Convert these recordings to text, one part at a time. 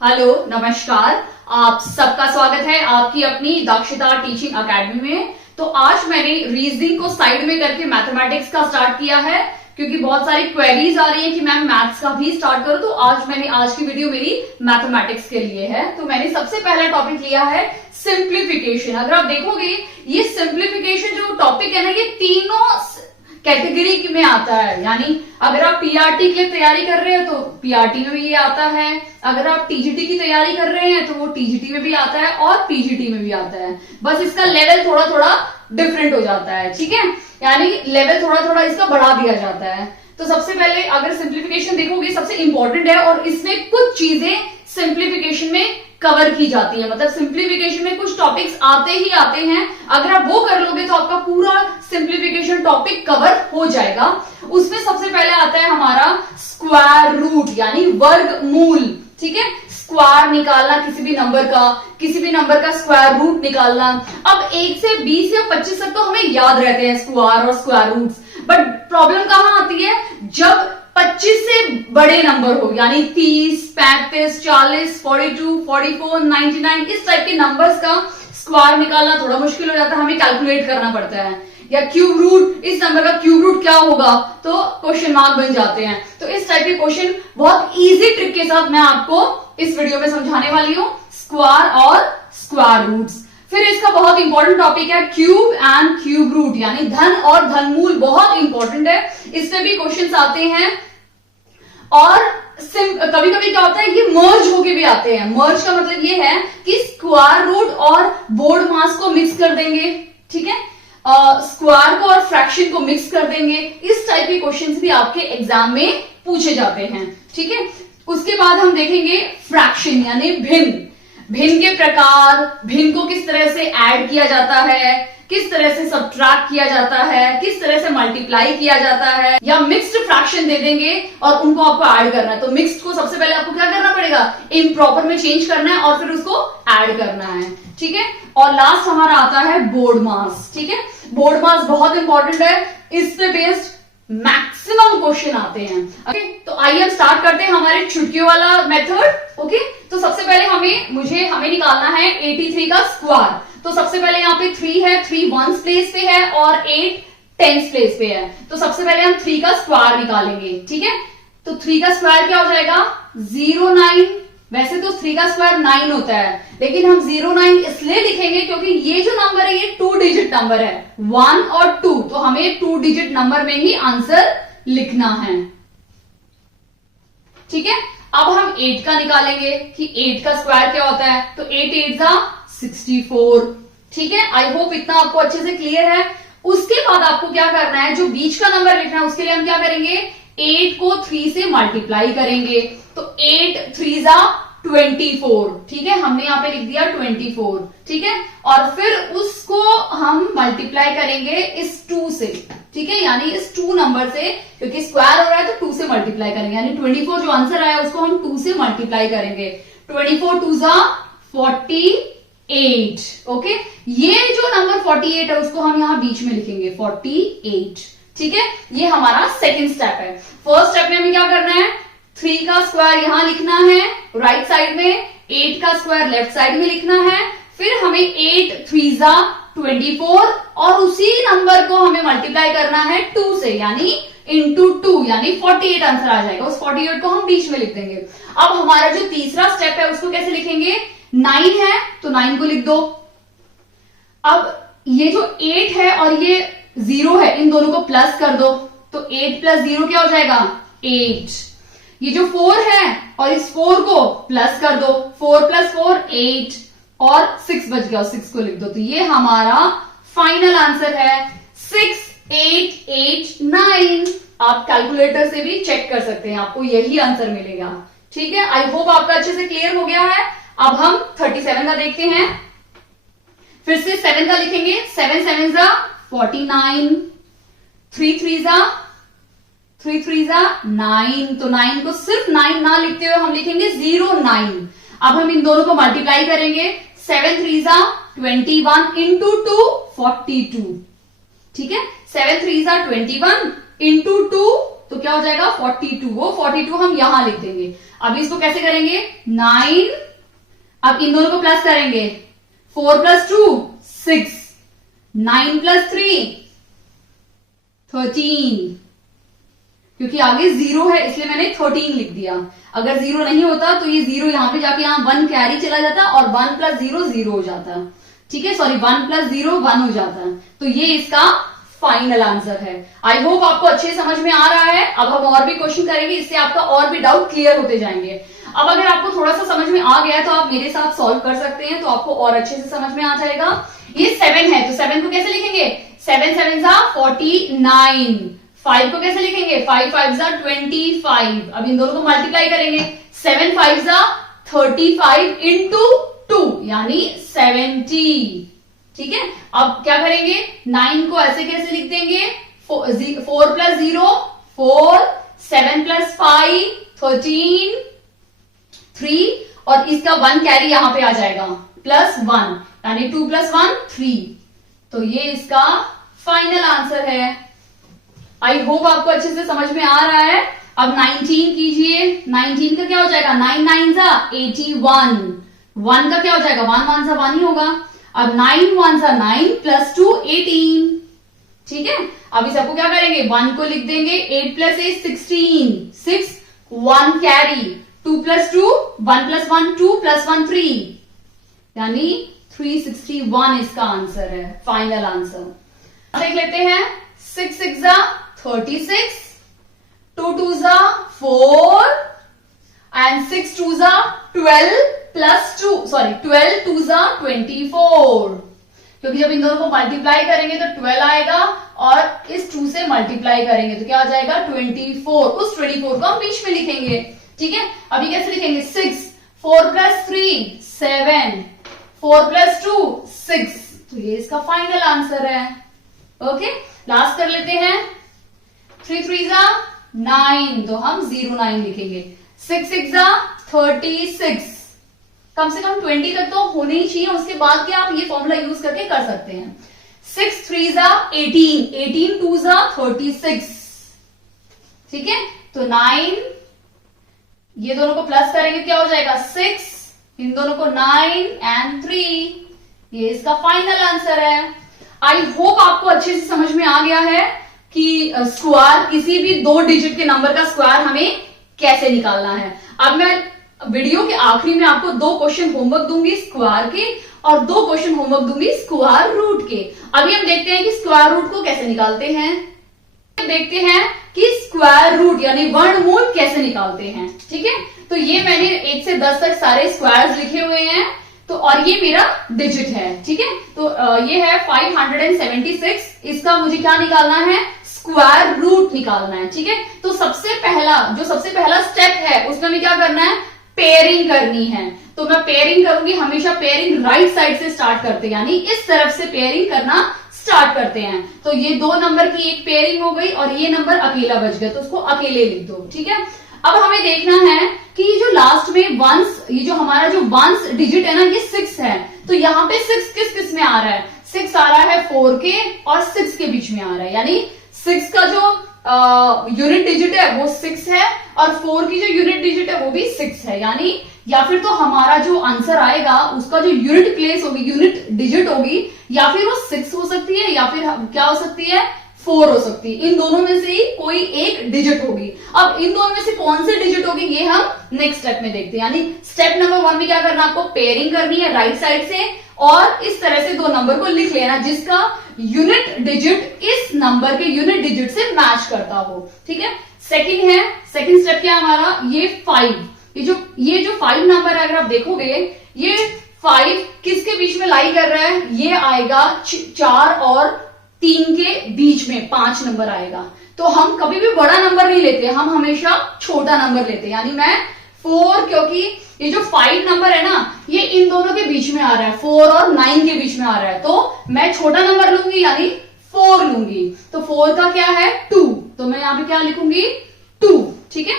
Hello नमस्कार। आप सबका स्वागत है आपकी अपनी दक्षता टीचिंग एकेडमी में। तो आज मैंने रीजनिंग को साइड में करके मैथमेटिक्स का स्टार्ट किया है, क्योंकि बहुत सारी क्वेरीज आ रही है कि मैम मैथ्स का भी स्टार्ट करो। तो आज की वीडियो मेरी मैथमेटिक्स के लिए है। तो मैंने सबसे पहला टॉपिक लिया है सिंप्लीफिकेशन। अगर आप देखोगे ये सिंप्लीफिकेशन जो टॉपिक है ना, ये तीनों कैटेगरी में आता है। यानी अगर आप पीआरटी के लिए तैयारी कर रहे हो तो पीआरटी में भी ये आता है, अगर आप टीजीटी की तैयारी कर रहे हैं तो वो टीजीटी में भी आता है और पीजीटी में भी आता है। बस इसका लेवल थोड़ा थोड़ा डिफरेंट हो जाता है, ठीक है। यानी लेवल थोड़ा थोड़ा इसका बढ़ा दिया जाता है। तो सबसे पहले अगर सिंप्लीफिकेशन देखोगे सबसे इंपॉर्टेंट है, और इसमें कुछ चीजें सिंप्लीफिकेशन में कवर की जाती है। मतलब सिंप्लीफिकेशन में कुछ टॉपिक्स आते ही आते हैं, अगर आप वो कर लोगे तो आपका पूरा सिंप्लीफिकेशन टॉपिक कवर हो जाएगा। उसमें सबसे पहले आता है हमारा स्क्वायर रूट, यानी वर्गमूल, ठीक है। स्क्वायर निकालना किसी भी नंबर का स्क्वायर रूट निकालना। अब 1 से 20 या 25 तक तो हमें याद रहते हैं स्क्वायर और स्क्वायर रूट्स, बट प्रॉब्लम कहां आती है जब 25 से बड़े नंबर हो, यानी 30, 35, 40, 42, 44, 99 इस टाइप के नंबर्स का स्क्वायर निकालना थोड़ा मुश्किल हो जाता है, हमें कैलकुलेट करना पड़ता है। या क्यूब रूट, इस नंबर का क्यूब रूट क्या होगा, तो क्वेश्चन मार्क बन जाते हैं। तो इस टाइप के क्वेश्चन बहुत इजी ट्रिक के साथ मैं आपको इस वीडियो में समझाने वाली हूं, स्क्वायर और स्क्वायर रूट्स। फिर इसका बहुत इंपॉर्टेंट टॉपिक है क्यूब एंड क्यूब रूट, यानी धन और धनमूल, बहुत इंपॉर्टेंट है। इसमें भी क्वेश्चंस आते हैं। और कभी कभी क्या होता है ये मर्ज होके भी आते हैं। मर्ज का मतलब ये है कि स्क्वायर रूट और बोर्ड मास को मिक्स कर देंगे, ठीक है। स्क्वायर को और फ्रैक्शन को मिक्स कर देंगे। इस टाइप के क्वेश्चंस भी आपके एग्जाम में पूछे जाते हैं, ठीक है। उसके बाद हम देखेंगे फ्रैक्शन, यानी भिन्न। भिन्न के प्रकार, भिन्न को किस तरह से ऐड किया जाता है, किस तरह से सब्ट्रैक्ट किया जाता है, किस तरह से मल्टीप्लाई किया जाता है। या मिक्स्ड फ्रैक्शन दे देंगे और उनको आपको ऐड करना है। तो मिक्स्ड को सबसे पहले आपको क्या करना पड़ेगा, इम्प्रॉपर में चेंज करना है और फिर उसको ऐड करना है, ठीक है। और लास्ट हमारा आता है बोर्ड मास, ठीक है। बोर्ड मास बहुत इंपॉर्टेंट है, इससे बेस्ड मैक्सिमम क्वेश्चन आते हैं। ओके, तो आइए हम स्टार्ट करते हैं हमारे चुटकियों वाला मेथड। ओके, तो सबसे पहले हमें निकालना है 83 का स्क्वायर। तो सबसे पहले यहाँ पे 3 है, 3 वंस प्लेस पे है और 8 टेंस प्लेस पे है। तो सबसे पहले हम 3 का स्क्वायर निकालेंगे, ठीक है। तो 3 का स्क्वायर क्या हो जाएगा, 09। वैसे तो 3 का स्क्वायर 9 होता है, लेकिन हम 09 इसलिए लिखेंगे क्योंकि ये जो नंबर है ये 2 डिजिट नंबर है, 1 और 2। तो हमें 2 डिजिट नंबर में ही आंसर लिखना है, ठीक है। अब हम 8 का निकालेंगे कि 8 का स्क्वायर क्या होता है। तो 8 8 जा 64, ठीक है। आई होप इतना आपको अच्छे से क्लियर है। उसके बाद आपको क्या करना है, जो बीच का नंबर लिखना है उसके लिए हम क्या करेंगे, 8 को 3 से मल्टीप्लाई करेंगे। तो 8 3 जा 24, ठीक है। हमने यहां पे लिख दिया 24, ठीक है। और फिर उसको हम मल्टीप्लाई करेंगे इस 2 से, ठीक है। यानी इस 2 नंबर से, क्योंकि स्क्वायर हो रहा है तो 2 से मल्टीप्लाई करेंगे। यानी 24 जो आंसर आया उसको हम 2 से मल्टीप्लाई करेंगे। 24 2 जा 48, ओके। ये जो नंबर 48 है उसको हम यहां बीच में लिखेंगे 48, ठीक है। ये हमारा सेकंड स्टेप है। फर्स्ट स्टेप में हमें क्या करना है, 3 का स्क्वायर यहां लिखना है राइट साइड में, 8 का स्क्वायर लेफ्ट साइड में लिखना है। फिर हमें 8 3 जा 24 और उसी नंबर को हमें मल्टीप्लाई करना है 2 से, यानी इंटू 2, यानी 48 आंसर आ जाएगा। उस 48 को हम बीच में लिख देंगे। अब हमारा जो तीसरा स्टेप है उसको कैसे लिखेंगे, 9 है तो 9 को लिख दो। अब ये जो 8 है और ये 0 है, इन दोनों को प्लस कर दो। तो 8 प्लस 0 क्या हो जाएगा, 8। ये जो 4 है और इस 4 को प्लस कर दो, 4 प्लस 4 8 और 6 बच गया, 6 को लिख दो। तो ये हमारा फाइनल आंसर है 6889। आप कैलकुलेटर से भी चेक कर सकते हैं, आपको यही आंसर मिलेगा, ठीक है। आई होप आपका अच्छे से क्लियर हो गया है। अब हम 37 का देखते हैं। फिर से 7 का लिखेंगे, 7 7 जा 49, 3 3 जा 9। तो 9 को सिर्फ 9 ना लिखते हुए हम लिखेंगे 09। अब हम इन दोनों को मल्टीप्लाई करेंगे, 7 3 जा 21 इंटू 2 42, ठीक है। 7 3 जा 21 इंटू 2 तो क्या हो जाएगा 42, वो 42 हम यहां लिख देंगे। अब इसको कैसे करेंगे 9, अब इन दोनों को प्लस करेंगे 4 + 2 6, 9 + 3 13, क्योंकि आगे 0 है इसलिए मैंने 13 लिख दिया। अगर 0 नहीं होता तो ये 0 यहां पे जाके यहां 1 कैरी चला जाता और 1 + 0 0 हो जाता। ठीक है, सॉरी 1 + 0 1 हो जाता। तो ये इसका फाइनल आंसर है। आई होप आपको अच्छे समझ में आ रहा है। अब हम और भी क्वेश्चन करेंगे, इससे आपका और भी डाउट क्लियर होते जाएंगे। अब अगर आपको थोड़ा सा समझ में आ गया तो आप मेरे साथ सॉल्व कर सकते हैं, तो आपको और अच्छे से समझ में आ जाएगा। ये 7 है तो 7 को कैसे लिखेंगे 7 7 49, 5 को कैसे लिखेंगे 5 5 25। अब इन दोनों को मल्टीप्लाई करेंगे 7 5 35 इंटू 2 यानी 70। ठीक है, अब क्या करेंगे 9 को ऐसे कैसे लिख देंगे 4 + 0 4, 7 + 5 13, 3 और इसका 1 कैरी यहां पे आ जाएगा +1 यानी 2 + 1 3। तो ये इसका फाइनल आंसर है। आई होप आपको अच्छे से समझ में आ रहा है। अब 19 कीजिए, 19 का क्या हो जाएगा 9 9 81, 1 का क्या हो जाएगा 1 1 1 ही होगा। अब 9 1 9 + 2 18। ठीक है, अब इस आपको क्या करेंगे 1 को लिख देंगे 8 + 8 16, 6 1 कैरी 2 + 2 1 + 1 2 + 1 3 यानी 361 इसका आंसर है, फाइनल आंसर। देख लेते हैं 6 6 36, 2 2 4 एंड 6 2 12 + 2 सॉरी 12 2 24, क्योंकि जब इन दोनों को मल्टीप्लाई करेंगे तो 12 आएगा और इस 2 से मल्टीप्लाई करेंगे तो क्या आ जाएगा 24। उस 24 को हम बीच में लिखेंगे। ठीक है, अभी कैसे लिखेंगे 6 4 + 3 7, 4 + 2 6। तो ये इसका फाइनल आंसर है। ओके, लास्ट कर लेते हैं 3 3 9 तो हम 09 लिखेंगे। 6 6 36, कम से कम 20 तक तो होने ही चाहिए, उसके बाद क्या आप ये फॉर्मूला यूज करके कर सकते हैं। 6 3 18, 18 2 36। ठीक है, तो 9 ये दोनों को प्लस करेंगे क्या हो जाएगा 6, इन दोनों को 9 एंड 3। ये इसका फाइनल आंसर है। आई होप आपको अच्छे से समझ में आ गया है कि स्क्वायर, किसी भी 2 डिजिट के नंबर का स्क्वायर हमें कैसे निकालना है। अब मैं वीडियो के आखिरी में आपको 2 क्वेश्चन होमवर्क दूंगी स्क्वायर के और 2 क्वेश्चन होमवर्क दूंगी स्क्वायर रूट के। अभी हम देखते हैं कि स्क्वायर रूट को कैसे निकालते हैं। देखते हैं कि स्क्वायर रूट यानी वर्गमूल कैसे निकालते हैं। ठीक है, तो ये मैंने 1 से 10 तक सारे स्क्वायर्स लिखे हुए हैं, तो और ये मेरा डिजिट है। ठीक है, तो ये है 576, इसका मुझे क्या निकालना है स्क्वायर रूट निकालना है। ठीक है, तो सबसे पहला स्टेप है उसमें हमें क्या करना है पेयरिंग करनी है। तो मैं पेयरिंग करूंगी, हमेशा पेयरिंग राइट साइड से स्टार्ट करते हैं, यानी इस तरफ से पेयरिंग करना स्टार्ट करते हैं। तो ये 2 नंबर की एक पेयरिंग हो गई और ये नंबर अकेला बच गया, तो उसको अकेले लिख दो। ठीक है, अब हमें देखना है कि ये जो लास्ट में वंस, ये जो हमारा जो वंस डिजिट है ना ये 6 है, तो यहाँ पे 6 किस में आ रहा है 6 आ रहा है 4 के और 6 के बीच में आ रहा है, यानी 6 का जो यूनिट डिजिट है वो 6 है और 4 की जो यूनिट डिजिट है वो भी 6 है। यानी या फिर तो हमारा जो आंसर आएगा उसका जो यूनिट प्लेस होगी, यूनिट डिजिट होगी, या फिर वो 6 हो सकती है या फिर क्या हो सकती है 4 हो सकती है। इन दोनों में से ही कोई एक डिजिट होगी। अब इन दोनों में से कौन से डिजिट होगी ये हम नेक्स्ट स्टेप में देखते हैं। यानी स्टेप नंबर 1 में क्या करना, आपको पेयरिंग करनी है राइट साइड से और इस तरह से 2 नंबर को लिख लेना जिसका यूनिट डिजिट इस नंबर के यूनिट डिजिट से मैच करता हो। ठीक है, सेकंड स्टेप क्या हमारा, ये 5, ये जो 5 नंबर है अगर आप देखोगे ये 5 किसके बीच में लाई कर रहा है, ये आएगा 4 और 3 के बीच में 5 नंबर आएगा। तो हम कभी भी बड़ा नंबर नहीं लेते, हम हमेशा छोटा नंबर लेते हैं। यानी मैं 4, क्योंकि ये जो 5 नंबर है ना ये इन दोनों के बीच में आ रहा है, 4 और 9 के बीच में आ रहा है, तो मैं छोटा नंबर लूंगी यानी 4 लूंगी। तो 4 का क्या है 2, तो मैं यहां पे क्या लिखूंगी 2। ठीक है,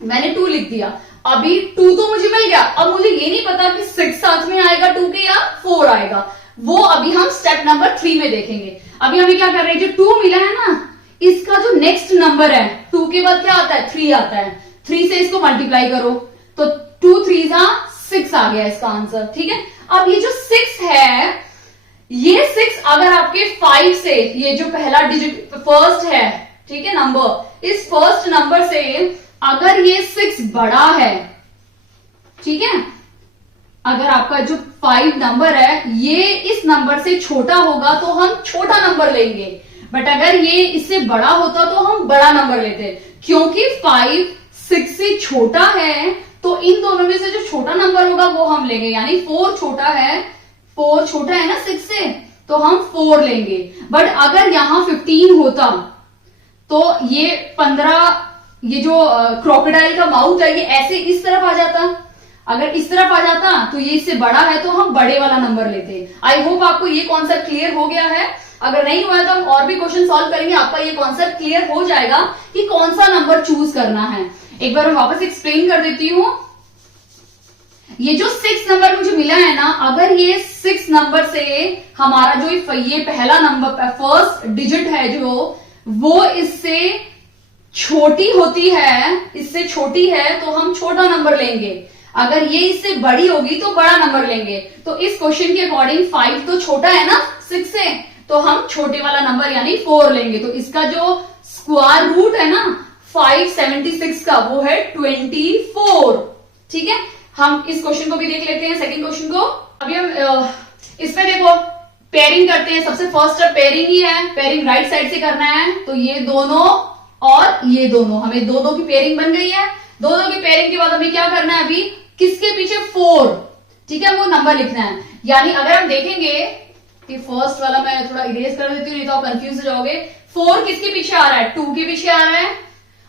मैंने 2 लिख दिया। अभी 2 तो मुझे मिल गया, अब मुझे ये नहीं पता कि 6 साथ में आएगा 2 के या 4 आएगा, वो अभी हम स्टेप नंबर 3 में देखेंगे। अभी हमें क्या कर रहे हैं, जो 2 मिला है ना इसका जो नेक्स्ट नंबर है 2 के बाद क्या आता है, 3 आता है, 3 से इसको मल्टीप्लाई करो तो 2 3 6 आ गया इसका आंसर। ठीक है, अब ये जो 6 है, ये 6 अगर आपके 5 से, ये जो पहला डिजिट फर्स्ट है, ठीक है नंबर, इस फर्स्ट नंबर से अगर ये 6 बड़ा है, ठीक है, अगर आपका जो 5 नंबर है ये इस नंबर से छोटा होगा तो हम छोटा नंबर लेंगे, बट अगर ये इससे बड़ा होता तो हम बड़ा नंबर लेते, क्योंकि 5 6 से छोटा है तो इन दोनों में से जो छोटा नंबर होगा वो हम लेंगे, यानी 4 छोटा है, 4 छोटा है ना 6 से, तो हम 4 लेंगे। बट अगर यहां 15 होता तो ये 15, ये जो क्रोकोडाइल का माउथ है ये ऐसे इस तरफ आ जाता, अगर इस तरफ आ जाता तो ये इससे बड़ा है तो हम बड़े वाला नंबर लेते। आई होप आपको ये कॉन्सेप्ट क्लियर हो गया है। अगर नहीं हुआ है तो हम और भी क्वेश्चन सॉल्व करेंगे, आपका ये कॉन्सेप्ट क्लियर हो जाएगा कि कौन सा नंबर चूज करना है। एक बार मैं वापस एक्सप्लेन कर देती हूं। ये जो 6 नंबर मुझे मिला है ना, अगर ये 6 नंबर से हमारा जो ये पहला नंबर फर्स्ट डिजिट है जो, वो इससे छोटी होती है, इससे छोटी है तो हम छोटा नंबर लेंगे, अगर ये इससे बड़ी होगी तो बड़ा नंबर लेंगे। तो इस क्वेश्चन के अकॉर्डिंग 5 तो छोटा है ना 6 से, तो हम छोटे वाला नंबर यानी 4 लेंगे। तो इसका जो स्क्वायर रूट है ना 576 का, वो है 24। ठीक है, हम इस क्वेश्चन को भी देख लेते हैं, सेकंड क्वेश्चन को। अभी हम इसमें देखो पेयरिंग करते हैं। सबसे फर्स्ट स्टेप पेयरिंग ही है, पेयरिंग राइट साइड से करना है। तो ये दोनों और ये दोनों, हमें दो की पेयरिंग बन गई है। दोनों की पेयरिंग के बाद हमें क्या करना है, अभी किसके पीछे 4, ठीक है, वो नंबर लिखना है। यानी अगर हम देखेंगे कि फर्स्ट वाला मैं थोड़ा इरेज कर देती हूँ, नहीं तो आप कंफ्यूज हो जाओगे। 4 किसके पीछे आ रहा है, 2 के पीछे आ रहा है,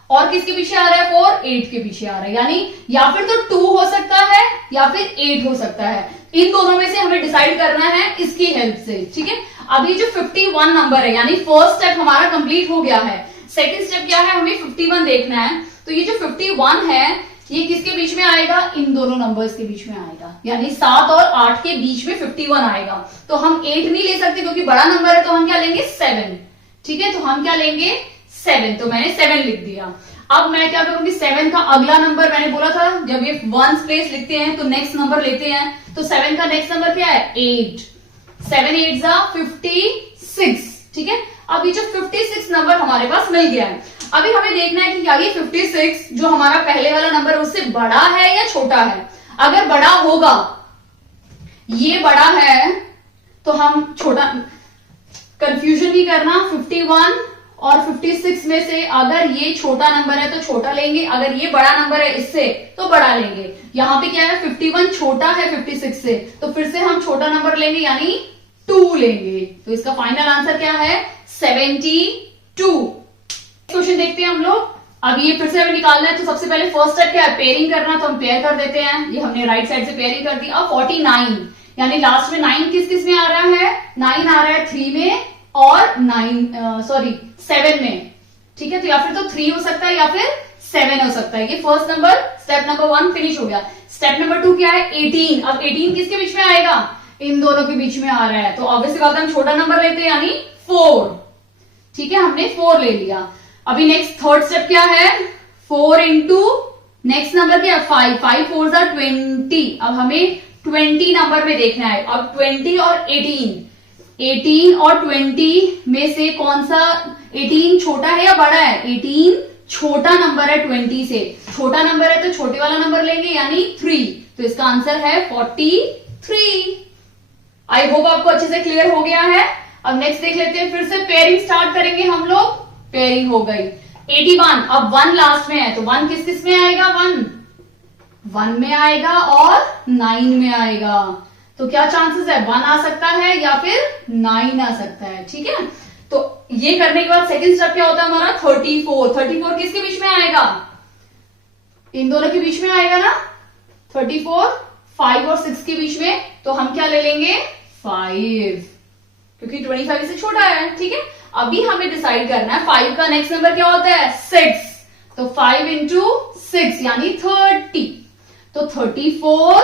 और किसके पीछे आ रहा है 4, 8 के पीछे आ रहा है। यानी या फिर तो 2 हो सकता है या फिर 8 हो सकता है। इन दोनों में से हमें डिसाइड करना है इसकी हेल्प से। ठीक है, अब ये जो 51 नंबर है, यानी फर्स्ट स्टेप हमारा कंप्लीट हो गया है। सेकंड स्टेप क्या है, हमें 51 देखना है। तो ये जो 51 है ये किसके बीच में आएगा, इन दोनों नंबर्स के बीच में आएगा, यानी 7 और 8 के बीच में 51 आएगा। तो हम 8 नहीं ले सकते क्योंकि बड़ा नंबर है, तो हम क्या लेंगे 7। ठीक है, तो हम क्या लेंगे 7, तो मैंने 7 लिख दिया। अब मैं क्या करूंगी, 7 का अगला नंबर, मैंने बोला था जब ये 1 प्लेस लिखते हैं तो नेक्स्ट नंबर लेते हैं, तो 7 का नेक्स्ट नंबर क्या है 8, 7 8 56। ठीक है, अब ये जो 56 नंबर हमारे पास मिल गया है। अभी हमें देखना है कि क्या ये 56 जो हमारा पहले वाला नंबर है उससे बड़ा है या छोटा है। अगर बड़ा होगा, ये बड़ा है, तो हम छोटा, कंफ्यूजन नहीं करना, 51 और 56 में से अगर ये छोटा नंबर है तो छोटा लेंगे, अगर ये बड़ा नंबर है इससे तो बड़ा लेंगे। यहां पे क्या है 51 छोटा है 56 से, तो फिर से हम छोटा नंबर लेंगे यानी 2 लेंगे। तो इसका फाइनल आंसर क्या है 72। क्वेश्चन देखते हैं हम लोग। अब ये फिर से हमें निकालना है, तो सबसे पहले फर्स्ट स्टेप क्या है, पेयरिंग करना, तो हम पेयर कर देते हैं। ये हमने राइट साइड से पेयरिंग कर दी। अब 49, यानी लास्ट में 9 किस किस में आ रहा है, 9 आ रहा है 3 में और 7 में। ठीक है, तो या फिर तो 3 हो सकता है या फिर 7 हो सकता है। ये first number, step number 1 finish हो गया। स्टेप नंबर 2 क्या है 18। अब 18 किसके बीच में आएगा, इन दोनों के बीच में आ रहा है, तो ऑब्वियसली बात है हम छोटा नंबर लेते हैं यानी 4। ठीक है, हमने 4 ले लिया। अभी नेक्स्ट थर्ड स्टेप क्या है, 4 इंटू नेक्स्ट नंबर क्या है 5, 5 4 20। अब हमें 20 नंबर में देखना है। अब 20 और 18 और 20 में से कौन सा, 18 छोटा है या बड़ा है, 18 छोटा नंबर है 20 से, छोटा नंबर है तो छोटे वाला नंबर लेंगे यानी 3। तो इसका आंसर है 43। आई होप आपको अच्छे से क्लियर हो गया है। अब नेक्स्ट देख लेते हैं, फिर से पेयरिंग स्टार्ट करेंगे हम लोग। पेयरिंग हो गई 81। अब 1 लास्ट में है, तो 1 किस किस में आएगा, 1 में आएगा और 9 में आएगा। तो क्या चांसेस है, 1 आ सकता है या फिर 9 आ सकता है। ठीक है, तो ये करने के बाद सेकंड स्टेप क्या होता है हमारा 34। 34 किसके बीच में आएगा, इन दोनों के बीच में आएगा ना, 34 5 और 6 के बीच में। तो हम क्या ले लेंगे 5, क्योंकि 25 से छोटा है। ठीक है, अभी हमें डिसाइड करना है 5 का नेक्स्ट नंबर क्या होता है 6, तो 5 इंटू 6 यानी 30। तो 34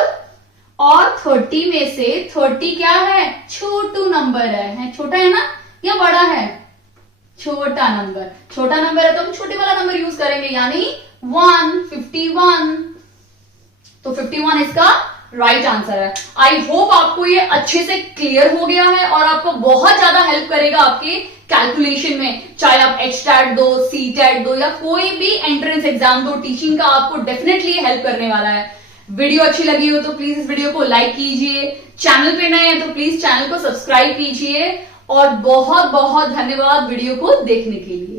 और 30 में से 30 क्या है, छोटू नंबर है, छोटा है ना या बड़ा है, छोटा नंबर है तो हम छोटे वाला नंबर यूज करेंगे, यानी 151। तो 51 इसका राइट आंसर है। आई होप आपको ये अच्छे से क्लियर हो गया है और आपको बहुत ज्यादा हेल्प करेगा आपके कैलकुलेशन में, चाहे आप एचटैट दो, सीटैट दो या कोई भी एंट्रेंस एग्जाम दो, टीचिंग का आपको डेफिनेटली हेल्प करने वाला है। वीडियो अच्छी लगी हो तो प्लीज इस वीडियो को लाइक कीजिए, चैनल पे नए हैं तो प्लीज चैनल को सब्सक्राइब कीजिए और बहुत बहुत धन्यवाद वीडियो को देखने के लिए।